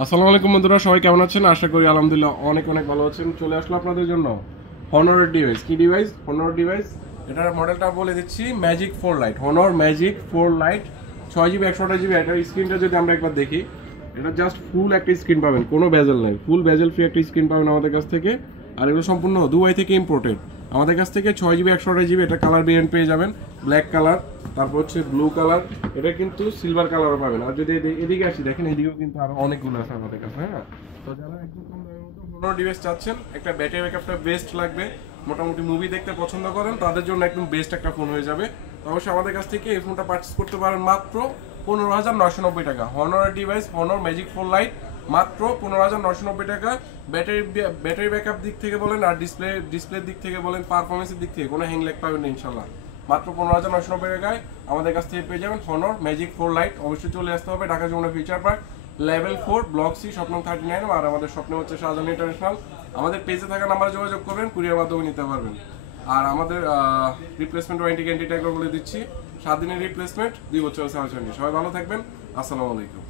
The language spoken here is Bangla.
আসসালামু আলাইকুম বন্ধুরা, সবাই কেমন আছেন? আশা করি আলহামদুলিল্লাহ অনেক অনেক ভালো আছেন। চলে আসলো আপনাদের জন্য হনরের ডিভাইস। কি ডিভাইস? Honor device. এটার মডেলটা বলে দিচ্ছি, magic 4 light. Honor magic 4 light 6GB 128GB। এটার স্ক্রিনটা যদি আমরা একবার দেখি, এটা জাস্ট ফুল একটা স্ক্রিন পাবেন, কোনো বেজেল নাই, ফুল বেজেল ফ্রি একটা স্ক্রিন পাবেন আমাদের কাছ থেকে। আর এগুলো সম্পূর্ণ দুবাই থেকে ইম্পোর্টেড। আমাদের কাছ থেকে 6GB 128GB এটা কালার ভেরিয়েন্ট পেয়ে যাবেন, ব্ল্যাক কালার, তারপর হচ্ছে ব্লু কালার, এটা কিন্তু সিলভার কালারও পাবেন। আর যদি এদিকে আসি, দেখেন এদিকেও কিন্তু আরো অনেকগুলো আছে আমাদের কাছে। হ্যাঁ, তো যারা একদম কম দামের মধ্যে হনর ডিভাইস চাচ্ছেন, একটা ব্যাটারি ব্যাকআপটা বেস্ট লাগবে, মোটামুটি মুভি দেখতে পছন্দ করেন, তাদের জন্য একদম বেস্ট একটা ফোন হয়ে যাবে। তো অবশ্যই আমাদের কাছ থেকে এই ফোনটা পারচেস করতে পারেন মাত্র 15,990 টাকা। Honor device, Honor magic 4 light, মাত্র 15,990 টাকা। ব্যাটারি ব্যাকআপ দিক থেকে বলেন, আর ডিসপ্লের দিক থেকে বলেন, পারফরমেন্সের দিক থেকে কোনো হ্যাং ল্যাগ পাবেন না ইনশাল্লাহ। মাত্র 15,990 টাকায় আমাদের কাছ থেকে পেয়ে যাবেন হনর ম্যাজিক 4 লাইট। অবশ্যই চলে আসতে হবে Dhaka Jamuna future park, level 4, block C, Shwapno 39। আর আমাদের স্বপ্ন হচ্ছে শাহজাহান ইন্টারন্যাশনাল। আমাদের পেজে থাকা নাম্বারে যোগাযোগ করবেন, কুরিয়ার মাধ্যমে নিতে পারবেন। আর আমাদের রিপ্লেসমেন্ট ওয়ারেন্টি গ্যারান্টি ট্যাগও বলে দিচ্ছি, 7 দিনের রিপ্লেসমেন্ট, 2 বছর সার্ভিস ওয়ারেন্টি। সবাই ভালো থাকবেন, আসসালামু আলাইকুম।